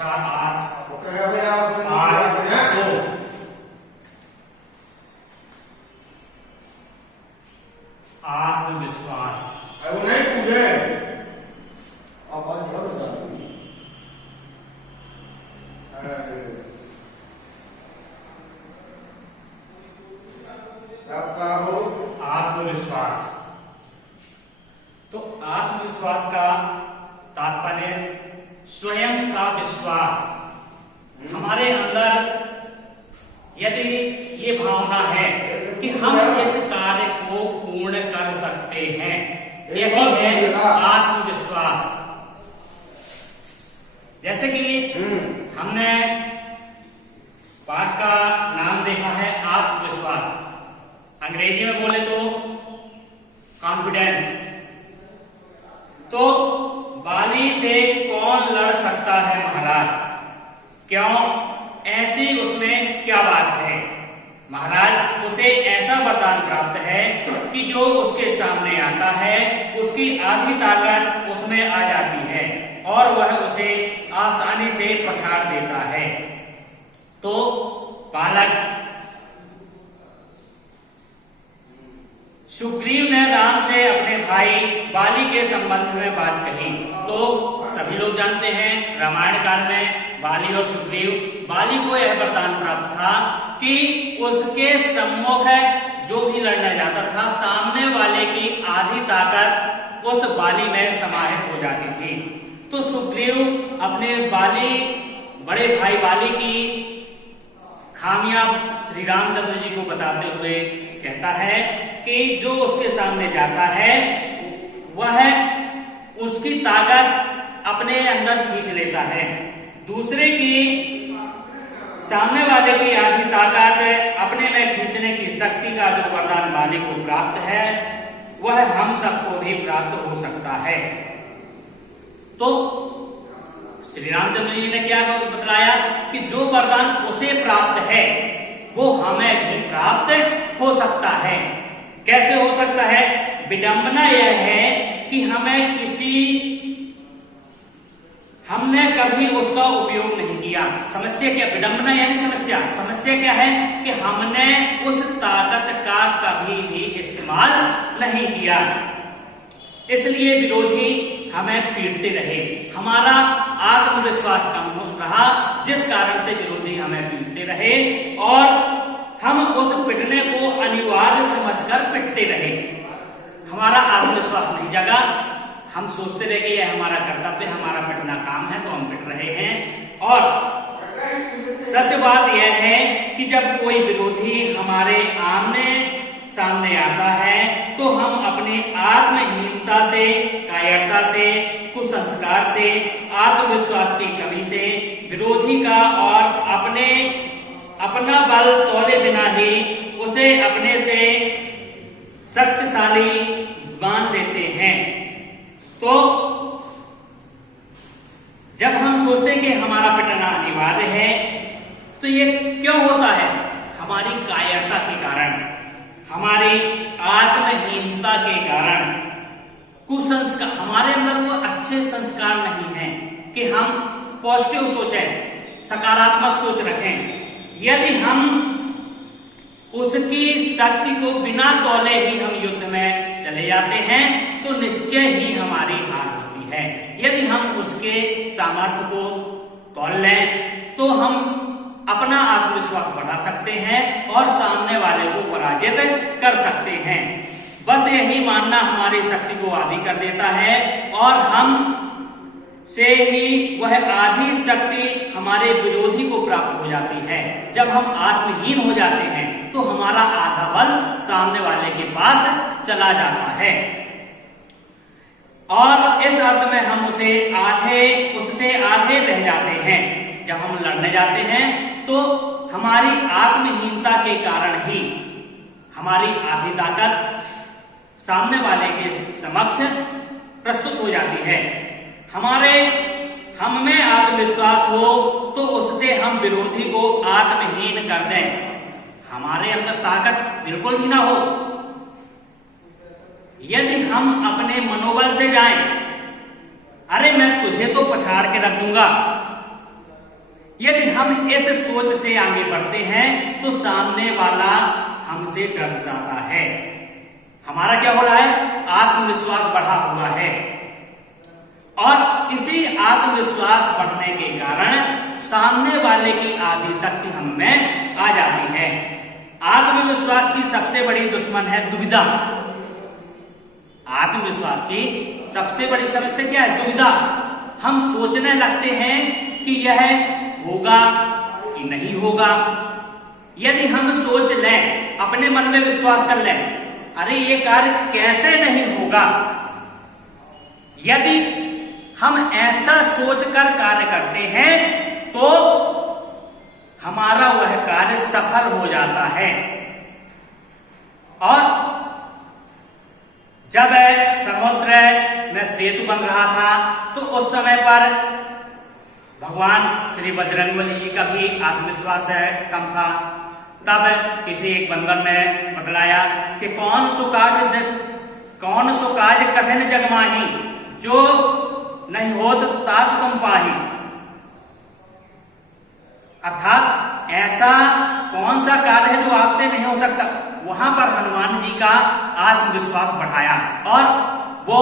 4 8 8 8 2 आत्मविश्वास। वो नहीं पूछे आप बात ध्यान से आपका हो आत्मविश्वास। तो आत्मविश्वास का तात्पर्य स्वयं का विश्वास। हमारे अंदर यदि ये भावना है कि हम इस कार्य को पूर्ण कर सकते हैं, यही है आत्मविश्वास। जैसे कि हमने पाठ का नाम देखा है आत्मविश्वास, अंग्रेजी में बोले तो कॉन्फिडेंस। तो बाली से कौन लड़ सकता है महाराज? क्यों? ऐसी उसमें क्या बात है? महाराज, उसे ऐसा वरदान प्राप्त है कि जो उसके सामने आता है उसकी आधी ताकत उसमें आ जाती है और वह उसे आसानी से पछाड़ देता है। तो बालक सुग्रीव ने राम से अपने भाई बाली के संबंध में बात कही। तो सभी लोग जानते हैं रामायण काल में बाली और सुग्रीव, बाली को यह वरदान प्राप्त था कि उसके सम्मुख जो भी लड़ने जाता था सामने वाले की आधी ताकत उस बाली में समाहित हो जाती थी। तो सुग्रीव अपने बड़े भाई बाली की खामियां श्री रामचंद्र जी को बताते हुए कहता है कि जो उसके सामने जाता है वह उसकी ताकत अपने अंदर खींच लेता है। दूसरे की सामने वाले की आधी ताकत अपने में खींचने की शक्ति का जो वरदान बाली को प्राप्त है वह हम सबको भी प्राप्त हो सकता है। तो श्री रामचंद्र जी ने क्या बतलाया कि जो वरदान उसे प्राप्त है वो हमें भी प्राप्त हो सकता है। कैसे हो सकता है? विडंबना यह है कि हमने कभी उसका उपयोग नहीं किया। समस्या क्या? विडंबना यानी समस्या क्या है कि हमने उस ताकत का कभी भी इस्तेमाल नहीं किया, इसलिए विरोधी हमें पीटते रहे। हमारा आत्मविश्वास कम हो रहा, जिस कारण से विरोधी हमें पीटते रहे और हम उस पिटने को अनिवार्य समझकर पिटते रहे। हमारा आत्मविश्वास नहीं जगा। हम सोचते रहे कि यह हमारा कर्तव्य, हमारा पिटना काम है, तो हम पिट रहे हैं। और सच बात यह है कि जब कोई विरोधी हमारे आमने सामने आता है तो हम अपनी आत्महीनता से, कायरता से, कुसंस्कार से, आत्मविश्वास की कमी से विरोधी का और अपना बल तोले बिना ही उसे अपने से शक्तिशाली मान लेते हैं। तो जब हम सोचते हैं कि हमारा पिटना अनिवार्य है तो ये क्यों होता है? हमारी कायरता के कारण, हमारी आत्महीनता के कारण, कुसंस्कार, हमारे अंदर वो अच्छे संस्कार नहीं हैं कि हम पॉजिटिव सोचें, सकारात्मक सोच रखें। यदि हम उसकी शक्ति को बिना तौले ही हम युद्ध में चले जाते हैं तो निश्चय ही हमारी हार होती है। यदि हम उसके सामर्थ्य को तौल लें तो हम अपना आत्मविश्वास बढ़ा सकते हैं और सामने वाले को पराजित कर सकते हैं। बस यही मानना हमारी शक्ति को आधी कर देता है और हम से ही वह आधी शक्ति हमारे विरोधी को प्राप्त हो जाती है। जब हम आत्महीन हो जाते हैं तो हमारा आधा बल सामने वाले के पास चला जाता है और इस अर्थ में हम उससे आधे रह जाते हैं। जब हम लड़ने जाते हैं तो हमारी आत्महीनता के कारण ही हमारी आधी ताकत सामने वाले के समक्ष प्रस्तुत हो जाती है। हम में आत्मविश्वास हो तो उससे हम विरोधी को आत्महीन कर दें। हमारे अंदर ताकत बिल्कुल भी ना हो, यदि हम अपने मनोबल से जाएं, अरे मैं तुझे तो पछाड़ के रख दूंगा, यदि हम इस सोच से आगे बढ़ते हैं तो सामने वाला हमसे डर जाता है। हमारा क्या हो रहा है? आत्मविश्वास बढ़ा हुआ है, और इसी आत्मविश्वास बढ़ने के कारण सामने वाले की आधी शक्ति हम में आ जाती है। आत्मविश्वास की सबसे बड़ी दुश्मन है दुविधा। आत्मविश्वास की सबसे बड़ी समस्या क्या है? दुविधा। हम सोचने लगते हैं कि यह होगा कि नहीं होगा। यदि हम सोच लें, अपने मन में विश्वास कर लें, अरे ये कार्य कैसे नहीं होगा, यदि हम ऐसा सोचकर कार्य करते हैं तो हमारा वह कार्य सफल हो जाता है। और जब समुद्र में सेतु बन रहा था तो उस समय पर भगवान श्री बजरंगबली जी का भी आत्मविश्वास कम था। तब किसी एक बंदर ने बतलाया कि कौन सो काज कठिन जग माही, जो नहीं होत तात तुम पाही। अर्थात ऐसा कौन सा कार्य है जो आपसे नहीं हो सकता। वहां पर हनुमान जी का आत्मविश्वास बढ़ाया और वो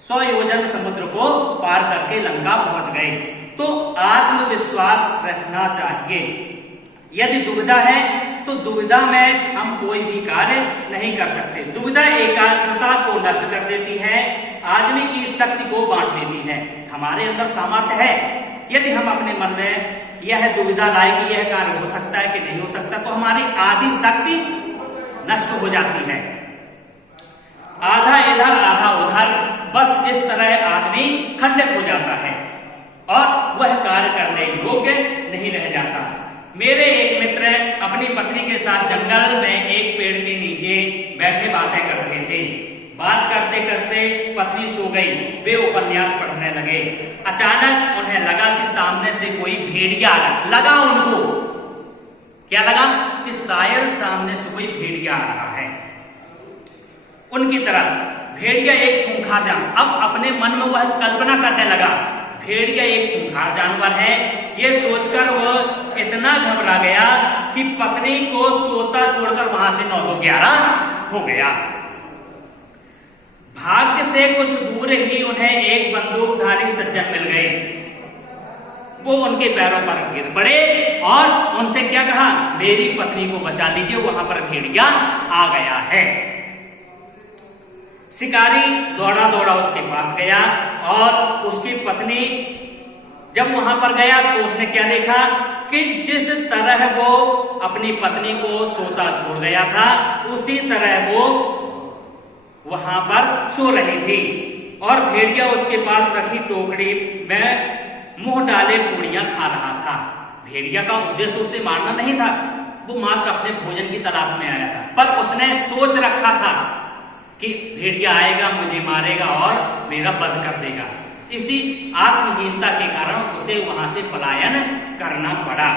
100 योजन समुद्र को पार करके लंका पहुंच गए। तो आत्मविश्वास रखना चाहिए। यदि दुविधा है तो दुविधा में हम कोई भी कार्य नहीं कर सकते। दुविधा एकाग्रता को नष्ट कर देती है, आदमी की शक्ति को बांट देती है। हमारे अंदर सामर्थ्य है, यदि हम अपने मन में यह दुविधा लाए कि यह कार्य हो सकता है कि नहीं हो सकता, तो हमारी आधी शक्ति नष्ट हो जाती है। आधा इधर आधा उधर, बस इस तरह आदमी खंडित हो जाता है और वह कार्य करने योग्य नहीं रह जाता। मेरे एक मित्र अपनी पत्नी के साथ जंगल में एक पेड़ के नीचे बैठे बातें कर रहे थे। बात करते करते पत्नी सो गई, वे उपन्यास पढ़ने लगे। अचानक उन्हें लगा कि सामने से कोई भेड़िया लगा। उनको क्या लगा कि शायद सामने से कोई भेड़िया आ रहा है उनकी तरफ। भेड़िया एक खूंखार जानवर। अब अपने मन में वह कल्पना करने लगा, भेड़िया एक खूंखार जानवर है। ये सोचकर वह इतना घबरा गया कि पत्नी को सोता छोड़कर वहां से 9-11 हो गया। भाग्य से कुछ दूर ही उन्हें एक बंदूकधारी सज्जन मिल गए। वो उनके पैरों पर गिर पड़े और उनसे क्या कहा, मेरी पत्नी को बचा लीजिए, वहां पर भेड़िया आ गया है। शिकारी दौड़ा दौड़ा उसके पास गया और उसकी पत्नी जब वहां पर गया तो उसने क्या देखा कि जिस तरह वो अपनी पत्नी को सोता छोड़ गया था, उसी तरह वो वहां पर सो रही थी और भेड़िया उसके पास रखी टोकरी में मुंह डाले पूड़ियां खा रहा था। भेड़िया का उद्देश्य उसे मारना नहीं था, वो मात्र अपने भोजन की तलाश में आया था। पर उसने सोच रखा था कि भेड़िया आएगा, मुझे मारेगा और मेरा वध कर देगा। इसी आत्महीनता के कारण उसे वहां से पलायन करना पड़ा।